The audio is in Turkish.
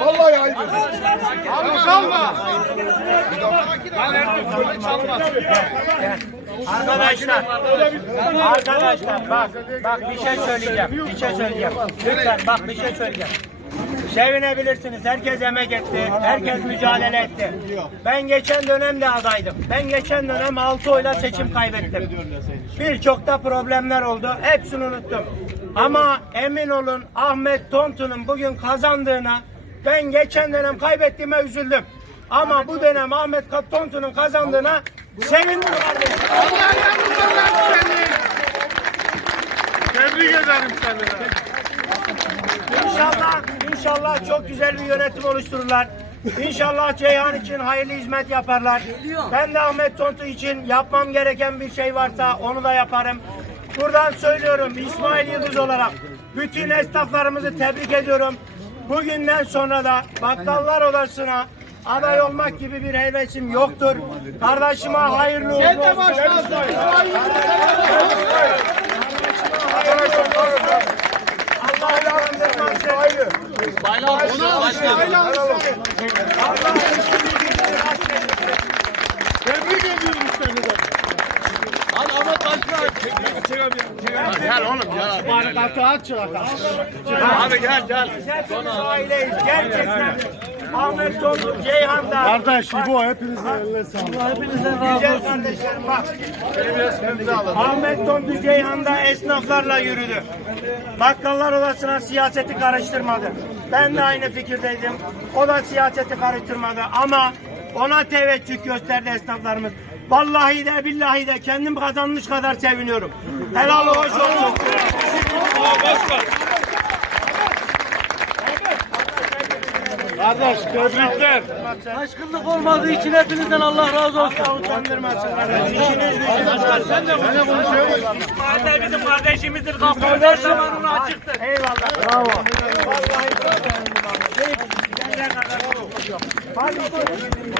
Vallahi ayıp. Abi çalma. Lan çalma. Arkadaşlar, arkadaşlar bak, bak bir şey söyleyeceğim, bir şey söyleyeceğim. Lütfen bak bir şey söyleyeceğim. Sevinebilirsiniz. Herkes emek etti. Herkes mücadele etti. Ben geçen dönemde adaydım. Ben geçen dönem 6 oyla seçim kaybettim. Birçok da problemler oldu. Hepsini unuttum. Ama emin olun Ahmet Tontun'un bugün kazandığına ben geçen dönem kaybettiğime üzüldüm. Ama bu dönem Ahmet Tontu'nun kazandığına sevindim kardeşim. Allah yardımcılar seni. Tebrik ederim seni. İnşallah, inşallah çok güzel bir yönetim oluştururlar. İnşallah Ceyhan için hayırlı hizmet yaparlar. Ben de Ahmet Tontu için yapmam gereken bir şey varsa onu da yaparım. Buradan söylüyorum İsmail Yıldız olarak bütün esnaflarımızı tebrik ediyorum. Bugünden sonra da Bakkallar Odası'na aday olmak gibi bir hevesim yoktur. Kardeşime hayırlı uğurlu olsun. Allah yardımcısı Tebrik ediyorum seni de. Hadi Ahmet Başkan. Gel oğlum aileyiz. Gerçekten Ahmet Tontu, Ceyhan'da. Kardeş bu. Hepinize Güzel kardeşlerim bak. Ahmet Tontu Ceyhan'da esnaflarla yürüdü. Bakkallar odasına siyaseti karıştırmadı. Ben de aynı fikirdeydim. O da siyaseti karıştırmadı ama ona teveccüh gösterdi esnaflarımız. Vallahi de billahi de kendim kazanmış kadar seviniyorum. Helal hoş olsun. Kardeş tebrikler. Taşkınlık olmadığı için hepinizden Allah razı olsun. Allah utandırmasın kardeşim. İşiniz gücünüz var. Sen de Kardeş bizim kardeşimizdir. Kapı her zamanını açıktır. Eyvallah. Bravo. Vallahi çok sevindim